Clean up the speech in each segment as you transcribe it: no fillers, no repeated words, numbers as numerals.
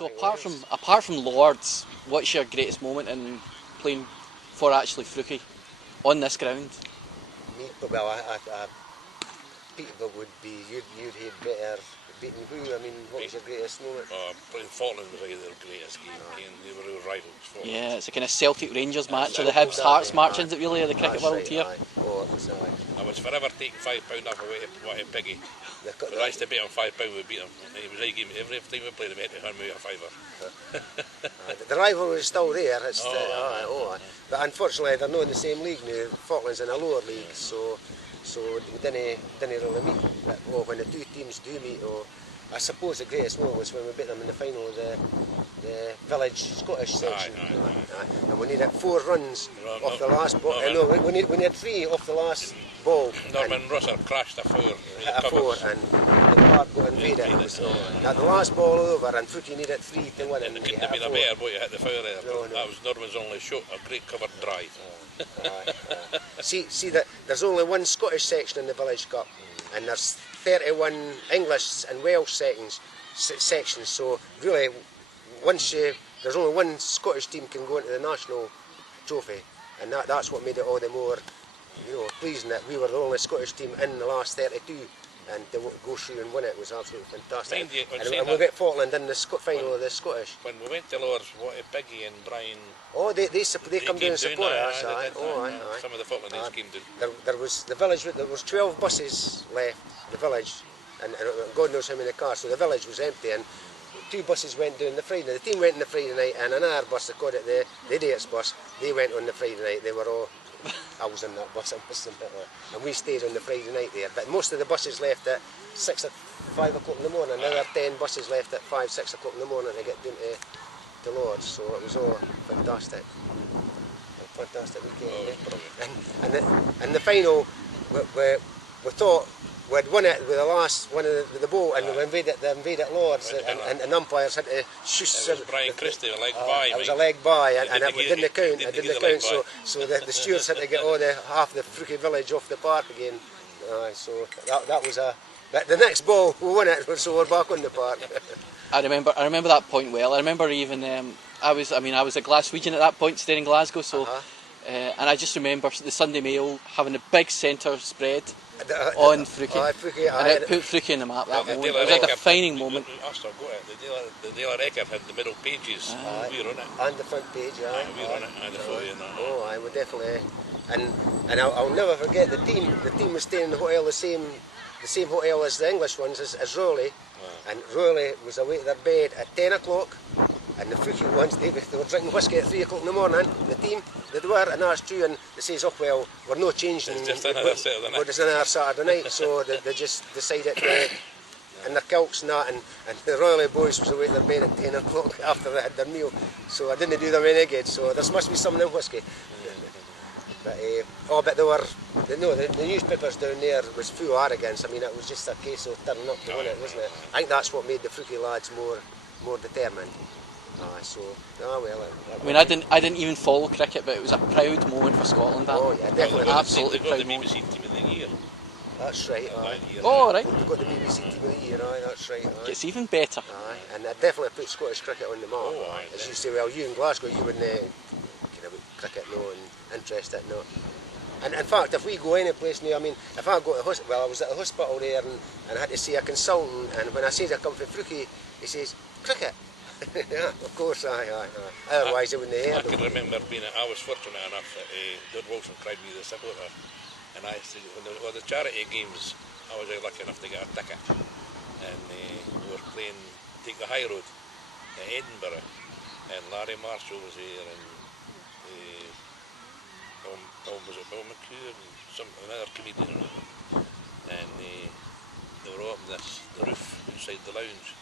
So apart from Lords, what's your greatest moment in playing for actually Frookie on this ground? Me, well, I Peterborough would be, you'd hear better beating who? I mean, what was your greatest moment? Playing Falkland was either their greatest game. They were real rivals. Falkland. Yeah, it's a kind of Celtic Rangers match, or the Hibs Hearts match, isn't it really, of the cricket world here? Oh, it was I was forever taking £5 off away to Piggy. But I used to bet on £5 we beat him. And he was like, every time we played him, he had to hand me a fiver. The rivalry is still there. It's but unfortunately, they're not in the same league now. Falkland's in a lower league, so we didn't really meet. But when the two teams do meet, I suppose the greatest moment was when we beat them in the final of the village Scottish section. And we needed 4 runs off the last ball. No, we needed 3 off the last ball. Norman Russell crashed a 4. Hit a 4 and the park got invaded. It was the last ball over and Frookie needed 3 to win. And it couldn't have been a better boy to hit the fire there. No. That was Norman's only shot, a great covered drive. See that there's only 1 Scottish section in the Village Cup, and there's 31 English and Welsh sections. So really, there's only 1 Scottish team can go into the national trophy, and that's what made it all the more, pleasing that we were the only Scottish team in the last 32. And to go through and win it was absolutely fantastic. And we beat Falkland in the final of the Scottish. When we went to Lords, Piggy and Brian... Oh, they come down and support us. Some of the Falkland came down. There was 12 buses left, the village, and God knows how many cars, so the village was empty, and 2 buses went down the Friday. The team went on the Friday night, and another bus, they called it the Idiots bus, they went on the Friday night. They were all... I was in that bus, and we stayed on the Friday night there. But most of the buses left at 5 o'clock in the morning. Another 10 buses left at 5, 6 o'clock in the morning to get down to Lords. So it was all fantastic. A fantastic weekend. And the final, we thought we'd won it with the last one of the ball, and we invaded Lords, and umpires had to shush. Brian Christie, a leg by. It was a leg by, and it didn't count. It didn't count. So the stewards had to get half the Frookie village off the park again. So that was But the next ball we won it, so we're back on the park. I remember that point well. I remember even I was a Glaswegian at that point, staying in Glasgow. So and I just remember the Sunday Mail having a big centre spread on Frookie, and it put Frookie in the map that moment. It was a defining moment. I still got it. The Daily Record had the middle pages. We were on it. And the front page, we were on it. And the photo and that. Oh, I would definitely. And I'll never forget the team. The team was staying in the hotel, the same hotel as the English ones, as Rowley. And Rowley was away to their bed at 10 o'clock. And the Frookie ones, they were drinking whiskey at 3 o'clock in the morning, the team, they were, and that's true, and they says, oh well, we're not changing, it's just another Saturday night. We're just another Saturday night, so they just decided in their kilts and that, and the Royal boys was away at their bed at 10 o'clock after they had their meal, so I didn't do them any good, so there must be something in whiskey. But they were, the newspapers down there was full of arrogance. I mean, it was just a case of turning up to win it, wasn't it? I think that's what made the Frookie lads more determined. I mean, I didn't even follow cricket, but it was a proud moment for Scotland. Oh yeah, definitely. Absolutely proud moment. They got the BBC Team of the Year. That's right. Oh right. They got the BBC Team of the Year. That's right. It's even better. And that definitely put Scottish cricket on the map. As you say, well, you in Glasgow, you wouldn't cricket, and interested, no. And in fact, if we go any place now, I mean, if I go to I was at the hospital there and I had to see a consultant, and when I said I come from Frookie, he says, cricket. Yeah, of course, aye. Otherwise, they wouldn't have heard. I can remember I was fortunate enough that Dud Wilson cried me the supporter, and I said, when there were the charity games, I was lucky enough to get a ticket, and we were playing Take the High Road at Edinburgh, and Larry Marshall was here, and Bill McHugh and another comedian, and they were up on the roof inside the lounge.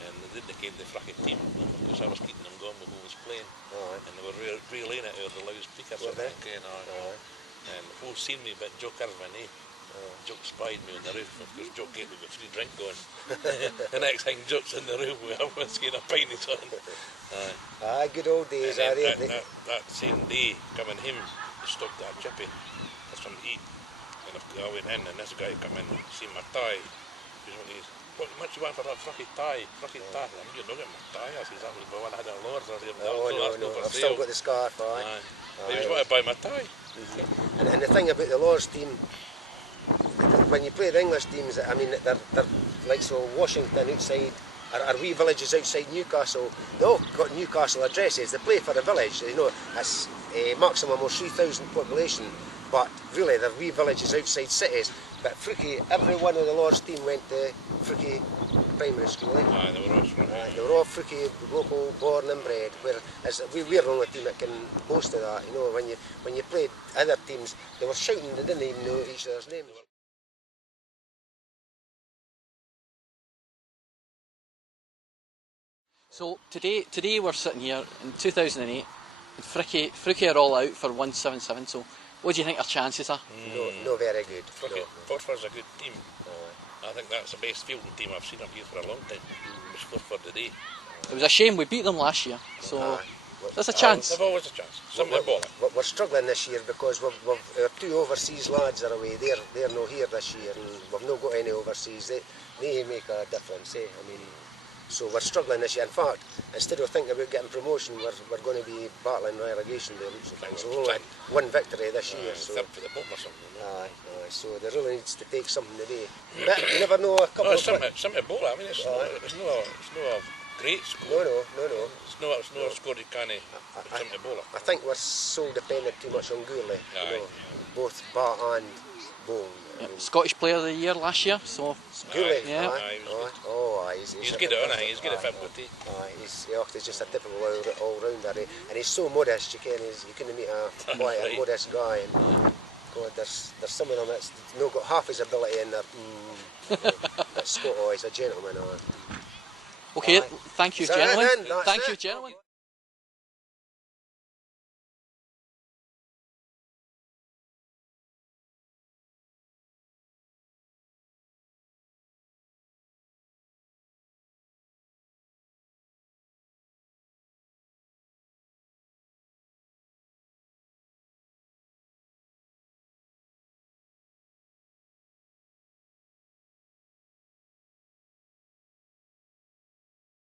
And they didn't get the frickin' team because I was keeping them going when we was playing. And they were relaying it over the loudspeakers. And the whole seen me, but Joe Irvin, Joe spied me on the roof because Joe gave me a free drink going. The next thing, Joe's in the room with a whiskey and a pint or something. Good old days. And that same day, coming him, they stopped at a chippy for something to eat. And I went in, and this guy come in, see my tie. What much you want for that frucky tie? Frucky tie. I'm going to get my tie. I said that was the one I had at Lord's. No. I've still got the scarf. Aye. He was wanting to buy my tie. And the thing about the Lord's team, when you play the English teams, I mean, they're like so Washington outside, our wee villages outside Newcastle, they all got Newcastle addresses. They play for the village. You know, that's a maximum of 3,000 population, but really they're wee villages outside cities. But Frucky, every one of the Lord's team went to Frucky primary school. Aye, they were all they were all Frucky, local, born and bred. Whereas we're the only team that can boast of that. You know, when you played other teams, they were shouting, they didn't even know each other's names. So today we're sitting here in 2008, and Frucky are all out for 177. So what do you think our chances are? No, very good. Forford's a good team. I think that's the best fielding team I've seen up here for a long time. It was Forford today. It was a shame we beat them last year, so there's a chance. There's always a chance. We're struggling this year because our 2 overseas lads are away. They're not here this year, and we've not got any overseas. They make a difference. I mean, so we're struggling this year. In fact, instead of thinking about getting promotion, we're going to be battling relegation by looks of things. We've only had one victory this year. So for the bottom or something. So there really needs to take something today. But you never know. A couple of something ball. I mean, it's not a great score. No. It's not a score you can't something to bowl. I think we're so dependent too much on Gourley. You know, both bat and bowling. Scottish Player of the Year last year, so Gourley, he's good at it. He's good at 50. He's just a typical all-rounder, and he's so modest. You couldn't meet a modest guy. And God, there's some of them that's not got half his ability, and Scott, he's a gentleman. Okay, thank you, gentlemen. Thank you, gentlemen.